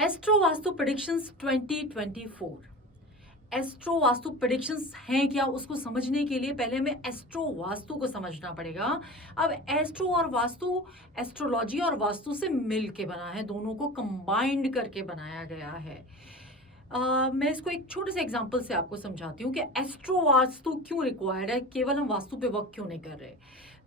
Astro vastu predictions 2024। Astro vastu predictions हैं क्या, उसको समझने के लिए पहले हमें एस्ट्रो वास्तु को समझना पड़ेगा। अब एस्ट्रो और वास्तु, एस्ट्रोलॉजी और वास्तु से मिल के बना है, दोनों को कंबाइंड करके बनाया गया है। मैं इसको एक छोटे से एग्जांपल से आपको समझाती हूँ कि एस्ट्रो वास्तु क्यों रिक्वायर्ड है, केवल हम वास्तु पे वर्क क्यों नहीं कर रहे।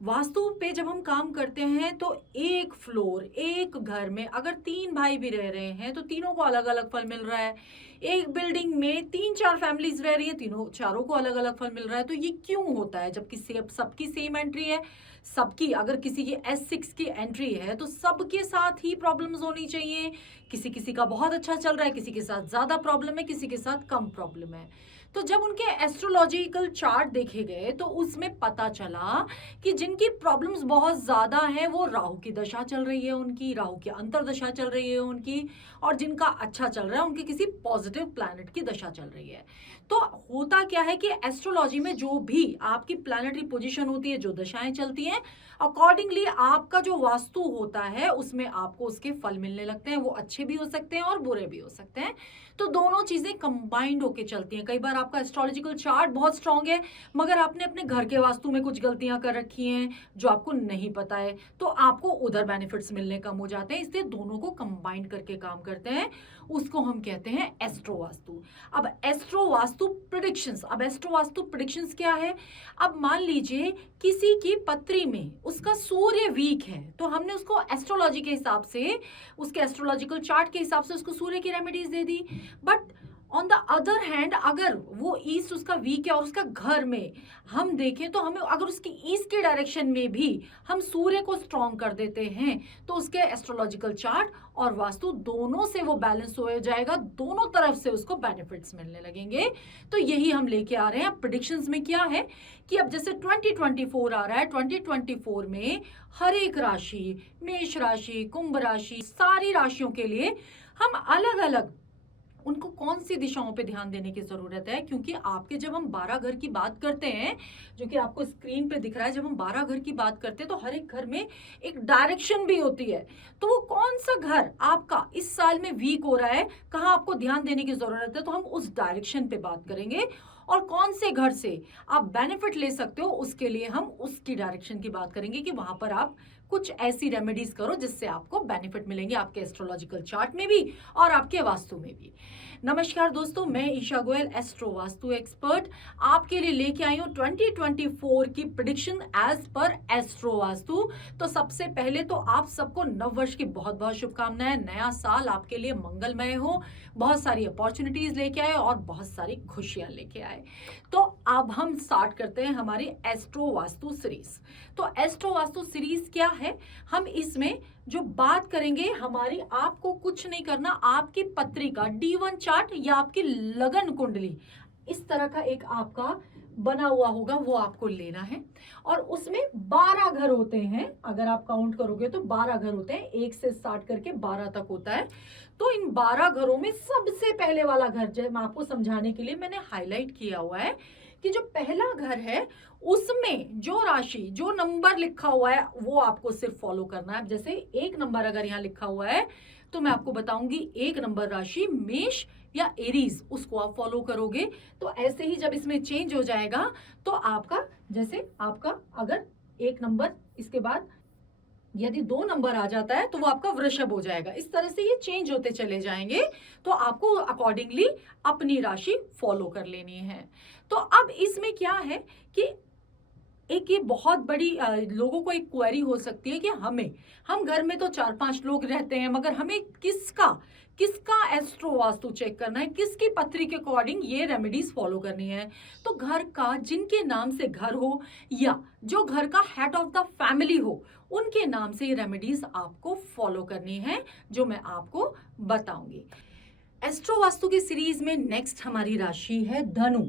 वास्तु पे जब हम काम करते हैं तो एक फ्लोर, एक घर में अगर 3 भाई भी रह रहे हैं तो तीनों को अलग अलग फल मिल रहा है। एक बिल्डिंग में 3-4 फैमिलीज रह रही है, तीनों चारों को अलग अलग फल मिल रहा है। तो ये क्यों होता है, जबकि सबकी सेम एंट्री है, सबकी अगर किसी की S6 की एंट्री है तो सबके साथ ही प्रॉब्लम्स होनी चाहिए। किसी किसी का बहुत अच्छा चल रहा है, किसी के साथ ज्यादा प्रॉब्लम है, किसी के साथ कम प्रॉब्लम है। तो जब उनके एस्ट्रोलॉजिकल चार्ट देखे गए तो उसमें पता चला कि जिनकी प्रॉब्लम्स बहुत ज्यादा हैं वो राहु की दशा चल रही है, उनकी राहु की अंतर्दशा चल रही है उनकी, और जिनका अच्छा चल रहा है उनकी किसी पॉजिटिव प्लैनेट की दशा चल रही है। तो होता क्या है कि एस्ट्रोलॉजी में जो भी आपकी प्लैनेटरी पोजीशन होती है, जो दशाएं चलती हैं, अकॉर्डिंगली आपका जो वास्तु होता है उसमें आपको उसके फल मिलने लगते हैं। वो अच्छे भी हो सकते हैं और बुरे भी हो सकते हैं। तो दोनों चीजें कंबाइंड होके चलती हैं। कई बार आपका एस्ट्रोलॉजिकल चार्ट बहुत स्ट्रांग है मगर आपने अपने घर के वास्तु में कुछ गलतियां कर रखी हैं जो आपको नहीं पता है, तो आपको उधर बेनिफिट्स मिलने कम हो जाते हैं। इसलिए दोनों को कंबाइंड करके काम करते हैं, उसको हम कहते हैं एस्ट्रो वास्तु। अब एस्ट्रो वास्तु प्रेडिक्शंस, अब एस्ट्रो वास्तु प्रेडिक्शंस क्या है। अब मान लीजिए किसी की पत्री में उसका सूर्य वीक है तो हमने उसको एस्ट्रोलॉजी के हिसाब से, उसके एस्ट्रोलॉजिकल चार्ट के हिसाब से उसको सूर्य की remedies they the. But on the other hand अगर वो ईस्ट उसका वीक है और उसका घर में हम देखें तो हमें अगर उसकी ईस्ट के डायरेक्शन में भी हम सूर्य को स्ट्रॉन्ग कर देते हैं तो उसके एस्ट्रोलॉजिकल चार्ट और वास्तु दोनों से वो बैलेंस हो जाएगा, दोनों तरफ से उसको बेनिफिट्स मिलने लगेंगे। तो यही हम लेके आ रहे हैं। अब प्रेडिक्शंस में क्या है कि अब जैसे 2024 आ रहा है, 2024 में हर एक राशि, मेष राशि, कुंभ राशि, सारी राशियों के लिए हम अलग अलग उनको कौन सी दिशाओं पे ध्यान देने की जरूरत है। क्योंकि आपके जब हम 12 घर की बात करते हैं, जो कि आपको स्क्रीन पे दिख रहा है, जब हम 12 घर की बात करते हैं तो हर एक घर में एक डायरेक्शन भी होती है। तो वो कौन सा घर आपका इस साल में वीक हो रहा है, कहाँ आपको ध्यान देने की जरूरत है, तो हम उस डायरेक्शन पे बात करेंगे। और कौन से घर से आप बेनिफिट ले सकते हो उसके लिए हम उसकी डायरेक्शन की बात करेंगे कि वहां पर आप कुछ ऐसी रेमेडीज करो जिससे आपको बेनिफिट मिलेंगे, आपके एस्ट्रोलॉजिकल चार्ट में भी और आपके वास्तु में भी। नमस्कार दोस्तों, मैं ईशा गोयल, एस्ट्रो वास्तु एक्सपर्ट, आपके लिए लेके आई हूँ 2024 की prediction as per astro vastu. तो सबसे पहले तो आप सबको नववर्ष की बहुत बहुत शुभकामनाएं। नया साल आपके लिए मंगलमय हो, बहुत सारी अपॉर्चुनिटीज लेके आए और बहुत सारी खुशियां लेके आए। तो अब हम स्टार्ट करते हैं हमारी एस्ट्रो वास्तु सीरीज। तो एस्ट्रो वास्तु सीरीज क्या है, हम इसमें जो बात करेंगे हमारी, आपको कुछ नहीं करना, आपकी पत्री का D1 चार्ट या आपकी लगन कुंडली इस तरह का एक आपका बना हुआ होगा, वो आपको लेना है। और उसमें 12 घर होते हैं, अगर आप काउंट करोगे तो 12 घर होते हैं, 1 से स्टार्ट करके 12 तक होता है। तो इन 12 घरों में सबसे पहले वाला घर, जो मैं आपको समझाने के लिए मैंने हाईलाइट किया हुआ है कि जो पहला घर है उसमें जो राशि, जो नंबर लिखा हुआ है वो आपको सिर्फ फॉलो करना है। जैसे 1 नंबर अगर यहाँ लिखा हुआ है तो मैं आपको बताऊंगी 1 नंबर राशि मेष या एरीज, उसको आप फॉलो करोगे। तो ऐसे ही जब इसमें चेंज हो जाएगा तो आपका, जैसे आपका अगर 1 नंबर, इसके बाद यदि 2 नंबर आ जाता है तो वो आपका वृषभ हो जाएगा। इस तरह से ये चेंज होते चले जाएंगे, तो आपको अकॉर्डिंगली अपनी राशि फॉलो कर लेनी है। तो अब इसमें क्या है कि एक ये बहुत बड़ी लोगों को एक क्वेरी हो सकती है कि हम घर में तो 4-5 लोग रहते हैं मगर हमें किसका एस्ट्रो वास्तु चेक करना है, किसकी पत्री के अकॉर्डिंग ये रेमेडीज फॉलो करनी है। तो घर का, जिनके नाम से घर हो या जो घर का हेड ऑफ द फैमिली हो, उनके नाम से ये रेमेडीज आपको फॉलो करनी है, जो मैं आपको बताऊंगी। एस्ट्रो वास्तु की सीरीज में नेक्स्ट हमारी राशि है धनु,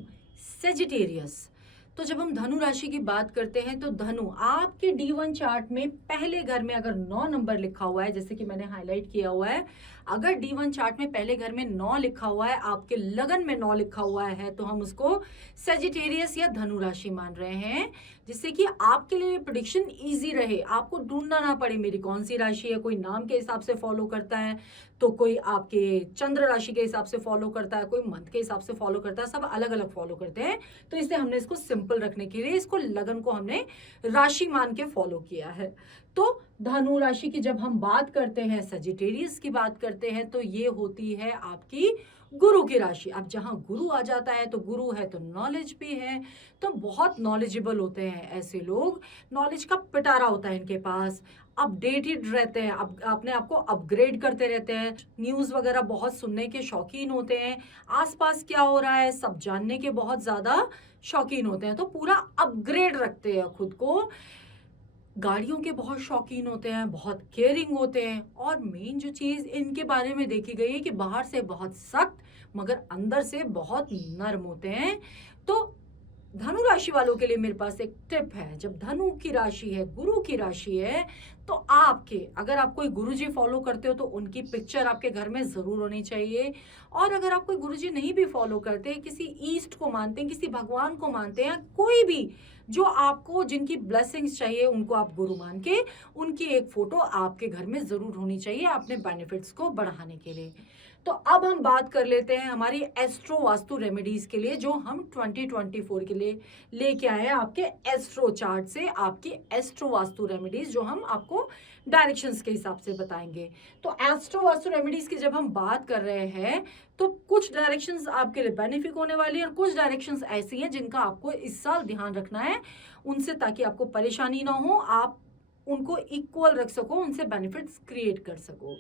सेजिटेरियस। तो जब हम धनु राशि की बात करते हैं तो धनु आपके D1 चार्ट में पहले घर में अगर 9 नंबर लिखा हुआ है, जैसे कि मैंने हाईलाइट किया हुआ है, अगर D1 चार्ट में पहले घर में 9 लिखा हुआ है, आपके लगन में 9 लिखा हुआ है, तो हम उसको सेजिटेरियस या धनु राशि मान रहे हैं। जिससे कि आपके लिए प्रेडिक्शन इजी रहे, आपको ढूंढना ना पड़े मेरी कौन सी राशि है। कोई नाम के हिसाब से फॉलो करता है, तो कोई आपके चंद्र राशि के हिसाब से फॉलो करता है, कोई मंथ के हिसाब से फॉलो करता है, सब अलग अलग फॉलो करते हैं। तो इसलिए हमने इसको सिंपल रखने के लिए इसको लगन को हमने राशि मान के फॉलो किया है। तो धनु राशि की जब हम बात करते हैं, सजिटेरियस की बात करते हैं, तो ये होती है आपकी गुरु की राशि। अब जहां गुरु आ जाता है तो गुरु है तो नॉलेज भी है, तो बहुत नॉलेजेबल होते हैं ऐसे लोग, नॉलेज का पिटारा होता है इनके पास, अपडेटेड रहते हैं, अब अपने आप को अपग्रेड करते रहते हैं, न्यूज़ वगैरह बहुत सुनने के शौकीन होते हैं, आसपास क्या हो रहा है सब जानने के बहुत ज़्यादा शौकीन होते हैं, तो पूरा अपग्रेड रखते हैं खुद को। गाड़ियों के बहुत शौकीन होते हैं, बहुत केयरिंग होते हैं, और मेन जो चीज़ इनके बारे में देखी गई है कि बाहर से बहुत सख्त मगर अंदर से बहुत नर्म होते हैं। तो धनु राशि वालों के लिए मेरे पास एक टिप है, जब धनु की राशि है, गुरु की राशि है, तो आपके अगर आप कोई गुरुजी फॉलो करते हो तो उनकी पिक्चर आपके घर में ज़रूर होनी चाहिए। और अगर आप कोई गुरुजी नहीं भी फॉलो करते, किसी ईस्ट को मानते हैं, किसी भगवान को मानते हैं, कोई भी जो आपको जिनकी ब्लेसिंग्स चाहिए उनको आप गुरु मान के उनकी एक फोटो आपके घर में ज़रूर होनी चाहिए अपने बेनिफिट्स को बढ़ाने के लिए। तो अब हम बात कर लेते हैं हमारी एस्ट्रो वास्तु रेमेडीज के लिए, जो हम 2024 के लिए लेके आए हैं आपके एस्ट्रो चार्ट से, आपकी एस्ट्रो वास्तु रेमेडीज जो हम आपको डायरेक्शंस के हिसाब से बताएंगे। तो एस्ट्रो वास्तु रेमेडीज की जब हम बात कर रहे हैं तो कुछ डायरेक्शंस आपके लिए बेनिफिक होने वाली है और कुछ डायरेक्शंस ऐसी हैं जिनका आपको इस साल ध्यान रखना है उनसे, ताकि आपको परेशानी ना हो, आप उनको इक्वल रख सको, उनसे बेनिफिट्स क्रिएट कर सको।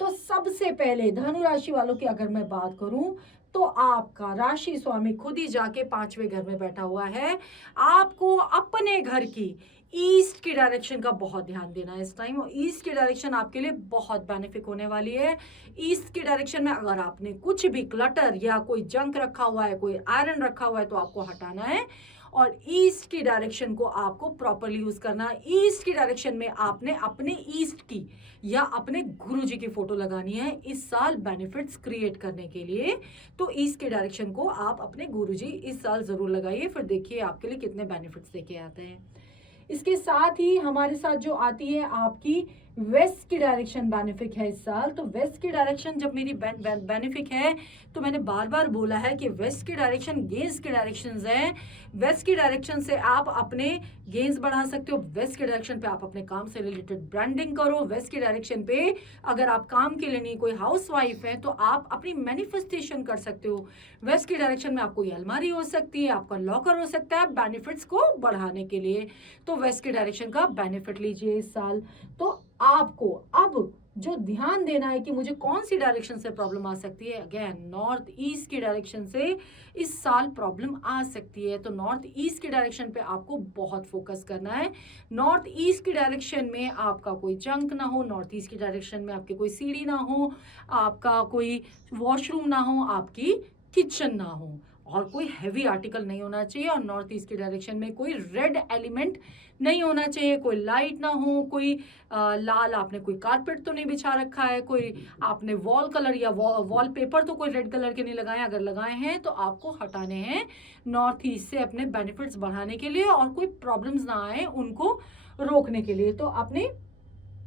तो सबसे पहले धनु राशि वालों की अगर मैं बात करूं तो आपका राशि स्वामी खुद ही जाके 5वें घर में बैठा हुआ है। आपको अपने घर की ईस्ट की डायरेक्शन का बहुत ध्यान देना है इस टाइम, और ईस्ट की डायरेक्शन आपके लिए बहुत बेनिफिक होने वाली है। ईस्ट की डायरेक्शन में अगर आपने कुछ भी क्लटर या कोई जंक रखा हुआ है, कोई आयरन रखा हुआ है, तो आपको हटाना है और ईस्ट की डायरेक्शन को आपको प्रॉपरली यूज करना है। ईस्ट की डायरेक्शन में आपने अपने ईस्ट की या अपने गुरुजी की फोटो लगानी है इस साल बेनिफिट्स क्रिएट करने के लिए। तो ईस्ट के डायरेक्शन को आप अपने गुरुजी इस साल जरूर लगाइए, फिर देखिए आपके लिए कितने बेनिफिट्स लेके आते हैं। इसके साथ ही हमारे साथ जो आती है आपकी वेस्ट की डायरेक्शन बेनिफिक है इस साल। तो वेस्ट की डायरेक्शन जब मेरी बेनिफिक है तो मैंने बार बार बोला है कि वेस्ट की डायरेक्शन गेंस की डायरेक्शंस है। वेस्ट की डायरेक्शन से आप अपने गेंस बढ़ा सकते हो, वेस्ट की डायरेक्शन पे आप अपने काम से रिलेटेड ब्रांडिंग करो, वेस्ट की डायरेक्शन पे अगर आप काम के लिए नहीं कोई हाउस वाइफ है तो आप अपनी मैनिफेस्टेशन कर सकते हो। वेस्ट की डायरेक्शन में आपको ये अलमारी हो सकती है, आपका लॉकर हो सकता है बेनिफिट्स को बढ़ाने के लिए। तो वेस्ट की डायरेक्शन का बेनिफिट लीजिए इस साल। तो आपको अब जो ध्यान देना है कि मुझे कौन सी डायरेक्शन से प्रॉब्लम आ सकती है, अगेन नॉर्थ ईस्ट की डायरेक्शन से इस साल प्रॉब्लम आ सकती है। तो नॉर्थ ईस्ट की डायरेक्शन पे आपको बहुत फोकस करना है। नॉर्थ ईस्ट की डायरेक्शन में आपका कोई जंक ना हो, नॉर्थ ईस्ट की डायरेक्शन में आपकी कोई सीढ़ी ना हो, आपका कोई वॉशरूम ना हो, आपकी किचन ना हो, और कोई हैवी आर्टिकल नहीं होना चाहिए, और नॉर्थ ईस्ट की डायरेक्शन में कोई रेड एलिमेंट नहीं होना चाहिए, कोई लाइट ना हो, कोई लाल आपने कोई कारपेट तो नहीं बिछा रखा है, कोई आपने वॉल कलर या वॉल पेपर तो कोई रेड कलर के नहीं लगाए, अगर लगाए हैं तो आपको हटाने हैं नॉर्थ ईस्ट से अपने बेनिफिट्स बढ़ाने के लिए और कोई प्रॉब्लम्स ना आए उनको रोकने के लिए। तो आपने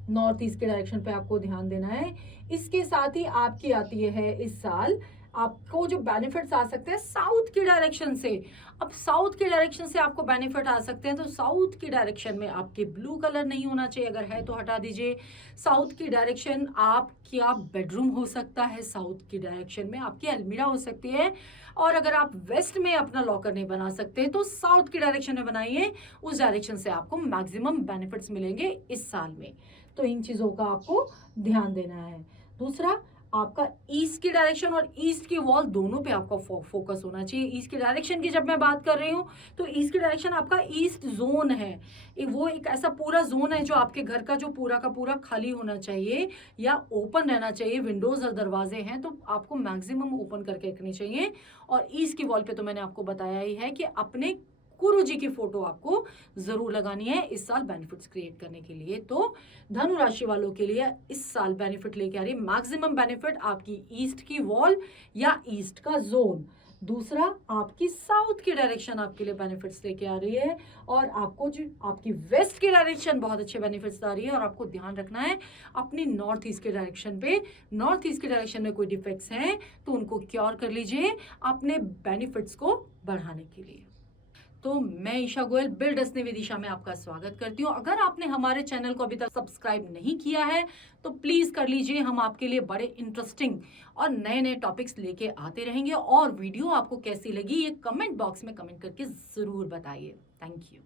नॉर्थ ईस्ट के डायरेक्शन पे आपको ध्यान देना है। इसके साथ ही आपकी आती है इस साल आपको जो बेनिफिट्स आ सकते हैं साउथ की डायरेक्शन से। अब साउथ की डायरेक्शन से आपको बेनिफिट आ सकते हैं, तो साउथ की डायरेक्शन में आपके ब्लू कलर नहीं होना चाहिए, अगर है तो हटा दीजिए। साउथ की डायरेक्शन आपका बेडरूम हो सकता है, साउथ की डायरेक्शन में आपकी अलमीरा हो सकती है, और अगर आप वेस्ट में अपना लॉकर नहीं बना सकते तो साउथ की डायरेक्शन में बनाइए, उस डायरेक्शन से आपको मैक्सिमम बेनिफिट्स मिलेंगे इस साल में। तो इन चीज़ों का आपको ध्यान देना है। दूसरा, आपका ईस्ट की डायरेक्शन और ईस्ट की वॉल दोनों पे आपका फोकस होना चाहिए। ईस्ट की डायरेक्शन की जब मैं बात कर रही हूँ तो ईस्ट की डायरेक्शन आपका ईस्ट जोन है, वो एक ऐसा पूरा जोन है जो आपके घर का जो पूरा का पूरा खाली होना चाहिए या ओपन रहना चाहिए। विंडोज और दरवाजे हैं तो आपको मैक्सिमम ओपन करके रखनी चाहिए। और ईस्ट की वॉल पे तो मैंने आपको बताया ही है कि अपने गुरु जी की फोटो आपको जरूर लगानी है इस साल बेनिफिट्स क्रिएट करने के लिए। तो धनु राशि वालों के लिए इस साल बेनिफिट लेके आ रही है मैक्सिमम बेनिफिट आपकी ईस्ट की वॉल या ईस्ट का जोन। दूसरा, आपकी साउथ की डायरेक्शन आपके लिए बेनिफिट्स लेके आ रही है और आपको जो आपकी वेस्ट की डायरेक्शन बहुत अच्छे बेनिफिट्स आ रही है और आपको ध्यान रखना है अपनी नॉर्थ ईस्ट के डायरेक्शन पे। नॉर्थ ईस्ट के डायरेक्शन में कोई डिफेक्ट्स हैं तो उनको क्योर कर लीजिए अपने बेनिफिट्स को बढ़ाने के लिए। तो मैं ईशा गोयल बिल्ड असने विदिशा में आपका स्वागत करती हूँ। अगर आपने हमारे चैनल को अभी तक सब्सक्राइब नहीं किया है तो प्लीज कर लीजिए। हम आपके लिए बड़े इंटरेस्टिंग और नए नए टॉपिक्स लेके आते रहेंगे और वीडियो आपको कैसी लगी ये कमेंट बॉक्स में कमेंट करके जरूर बताइए। Thank you.